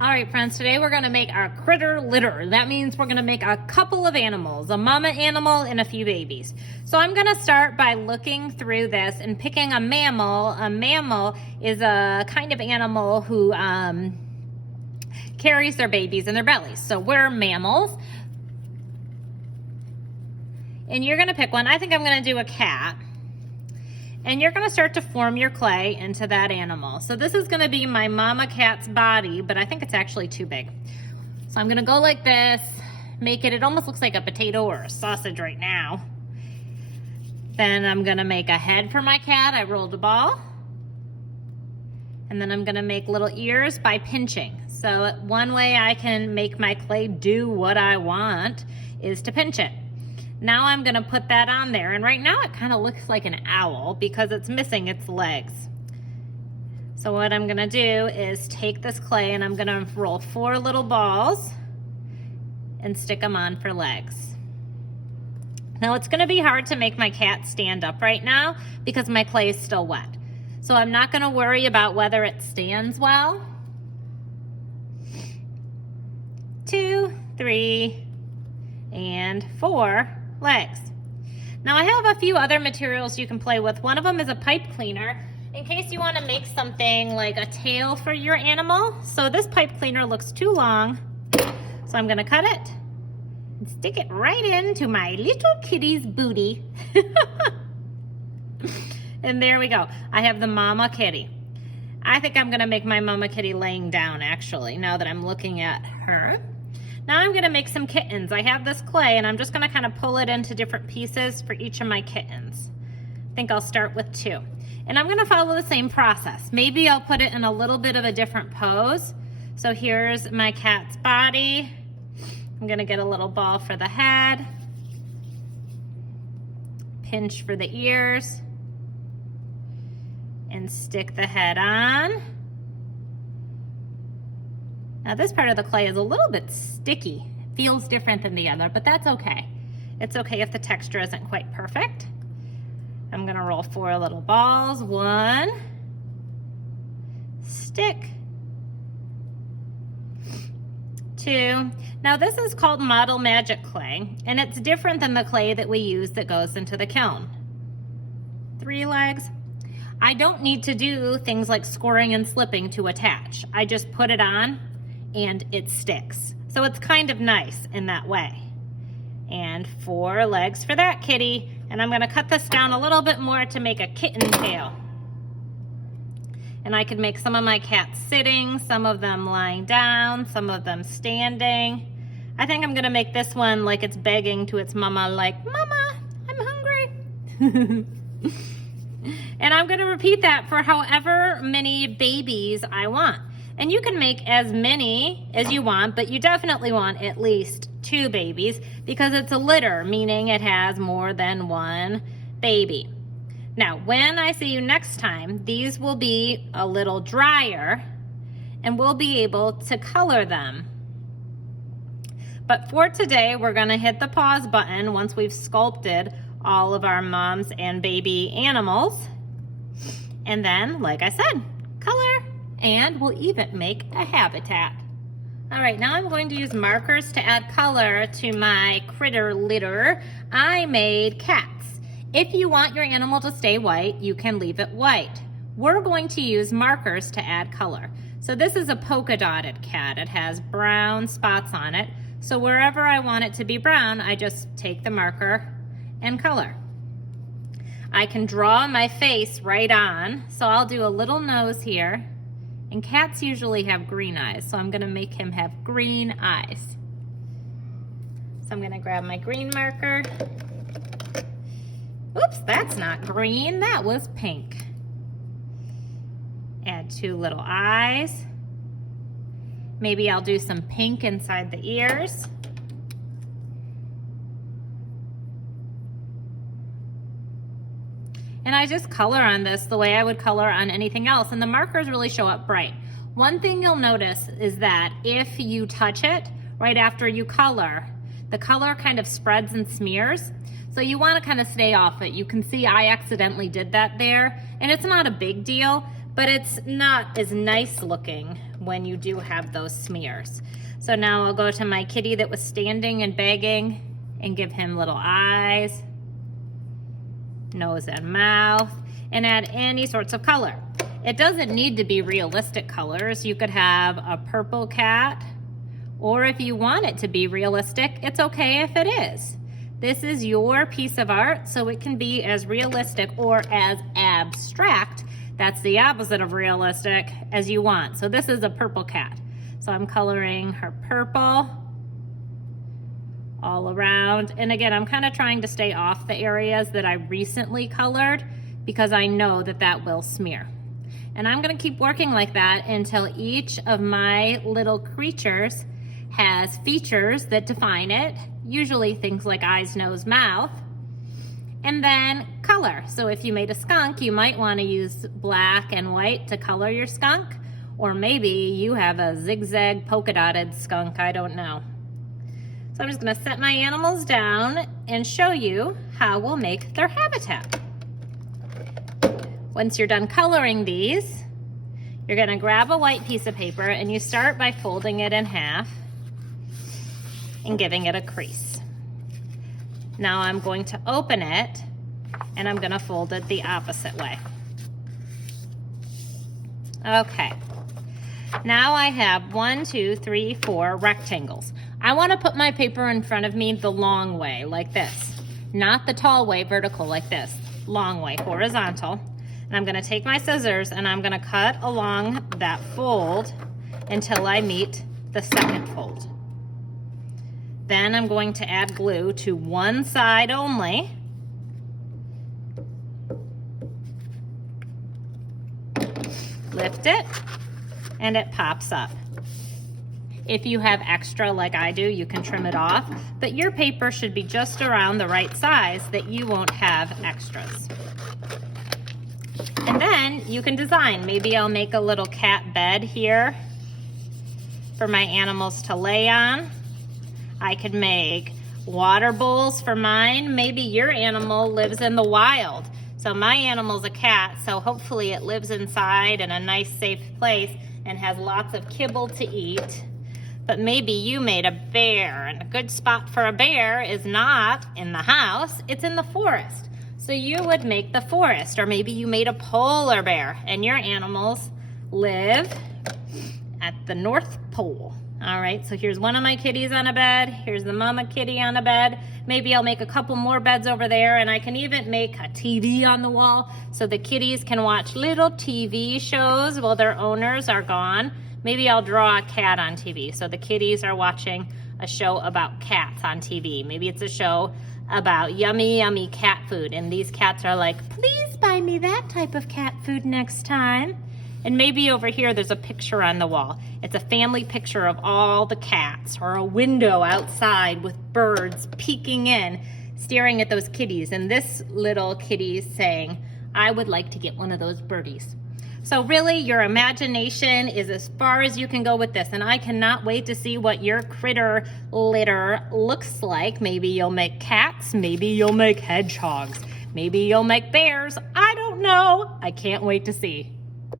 All right, friends, today we're gonna make our critter litter. That means we're gonna make a couple of animals, a mama animal and a few babies. So I'm gonna start by looking through this and picking a mammal. A mammal is a kind of animal who carries their babies in their bellies. So we're mammals. And you're gonna pick one. I think I'm gonna do a cat. And you're gonna start to form your clay into that animal. So this is gonna be my mama cat's body, but I think it's actually too big. So I'm gonna go like this, make it almost looks like a potato or a sausage right now. Then I'm gonna make a head for my cat. I rolled a ball. And then I'm gonna make little ears by pinching. So one way I can make my clay do what I want is to pinch it. Now I'm gonna put that on there, and right now it kind of looks like an owl because it's missing its legs. So what I'm gonna do is take this clay and I'm gonna roll 4 little balls and stick them on for legs. Now it's gonna be hard to make my cat stand up right now because my clay is still wet. So I'm not gonna worry about whether it stands well. 2, 3, and 4 legs. Now I have a few other materials you can play with. One of them is a pipe cleaner in case you want to make something like a tail for your animal. So this pipe cleaner looks too long, so I'm going to cut it and stick it right into my little kitty's booty. And there we go. I have the mama kitty. I think I'm going to make my mama kitty laying down actually, now that I'm looking at her. Now I'm gonna make some kittens. I have this clay and I'm just gonna kind of pull it into different pieces for each of my kittens. I think I'll start with 2. And I'm gonna follow the same process. Maybe I'll put it in a little bit of a different pose. So here's my cat's body. I'm gonna get a little ball for the head. Pinch for the ears. And stick the head on. Now this part of the clay is a little bit sticky. It feels different than the other, but that's okay. It's okay if the texture isn't quite perfect. I'm gonna roll 4 little balls. 1, stick, 2. Now this is called Model Magic clay, and it's different than the clay that we use that goes into the kiln. 3 legs. I don't need to do things like scoring and slipping to attach. I just put it on and it sticks. So it's kind of nice in that way. And 4 legs for that kitty. And I'm gonna cut this down a little bit more to make a kitten tail. And I could make some of my cats sitting, some of them lying down, some of them standing. I think I'm gonna make this one like it's begging to its mama, like, "Mama, I'm hungry." And I'm gonna repeat that for however many babies I want. And you can make as many as you want, but you definitely want at least 2 babies because it's a litter, meaning it has more than 1 baby. Now, when I see you next time, these will be a little drier and we'll be able to color them. But for today, we're gonna hit the pause button once we've sculpted all of our moms and baby animals. And then, like I said, color. And we'll even make a habitat. All right, now I'm going to use markers to add color to my critter litter. I made cats. If you want your animal to stay white, you can leave it white. We're going to use markers to add color. So this is a polka dotted cat. It has brown spots on it. So wherever I want it to be brown, I just take the marker and color. I can draw my face right on. So I'll do a little nose here. And cats usually have green eyes, so I'm gonna make him have green eyes. So I'm gonna grab my green marker. Oops, that's not green, that was pink. Add 2 little eyes. Maybe I'll do some pink inside the ears. And I just color on this the way I would color on anything else, and the markers really show up bright. One thing you'll notice is that if you touch it right after you color, the color kind of spreads and smears. So you want to kind of stay off it. You can see I accidentally did that there, and it's not a big deal, but it's not as nice looking when you do have those smears. So now I'll go to my kitty that was standing and begging and give him little eyes, nose and mouth, and add any sorts of color. It doesn't need to be realistic colors. You could have a purple cat, or if you want it to be realistic, it's okay if it is. This is your piece of art, so it can be as realistic or as abstract, that's the opposite of realistic, as you want. So this is a purple cat. So I'm coloring her purple all around. And again, I'm kind of trying to stay off the areas that I recently colored because I know that that will smear. And I'm gonna keep working like that until each of my little creatures has features that define it, usually things like eyes, nose, mouth, and then color. So if you made a skunk, you might want to use black and white to color your skunk, or maybe you have a zigzag polka dotted skunk, I don't know. So I'm just going to set my animals down and show you how we'll make their habitat. Once you're done coloring these, you're going to grab a white piece of paper and you start by folding it in half and giving it a crease. Now I'm going to open it and I'm going to fold it the opposite way. Okay. Now I have 1, 2, 3, 4 rectangles. I want to put my paper in front of me the long way, like this. Not the tall way, vertical, like this. Long way, horizontal. And I'm going to take my scissors and I'm going to cut along that fold until I meet the second fold. Then I'm going to add glue to one side only. Lift it, and it pops up. If you have extra like I do, you can trim it off, but your paper should be just around the right size that you won't have extras. And then you can design. Maybe I'll make a little cat bed here for my animals to lay on. I could make water bowls for mine. Maybe your animal lives in the wild. So my animal's a cat, so hopefully it lives inside in a nice safe place and has lots of kibble to eat. But maybe you made a bear, and a good spot for a bear is not in the house, it's in the forest. So you would make the forest, or maybe you made a polar bear and your animals live at the North Pole. All right, so here's one of my kitties on a bed. Here's the mama kitty on a bed. Maybe I'll make a couple more beds over there, and I can even make a TV on the wall so the kitties can watch little TV shows while their owners are gone. Maybe I'll draw a cat on TV so the kitties are watching a show about cats on TV. Maybe it's a show about yummy, yummy cat food, and these cats are like, please buy me that type of cat food next time. And maybe over here there's a picture on the wall. It's a family picture of all the cats, or a window outside with birds peeking in, staring at those kitties. And this little kitty is saying, I would like to get one of those birdies. So really, your imagination is as far as you can go with this. And I cannot wait to see what your critter litter looks like. Maybe you'll make cats, maybe you'll make hedgehogs, maybe you'll make bears. I don't know. I can't wait to see.